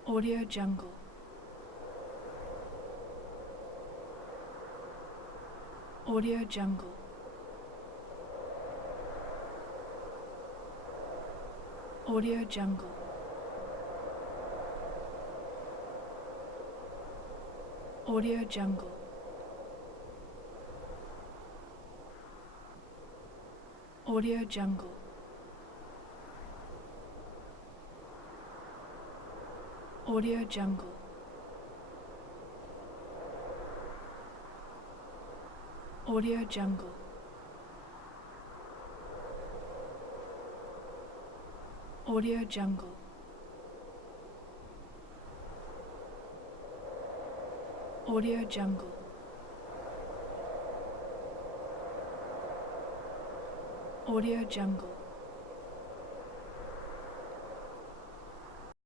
Audio Jungle. Audio Jungle. Audio Jungle. Audio Jungle. Audio Jungle. Audio Jungle. Audio Jungle. Audio Jungle. Audio Jungle. Audio Jungle.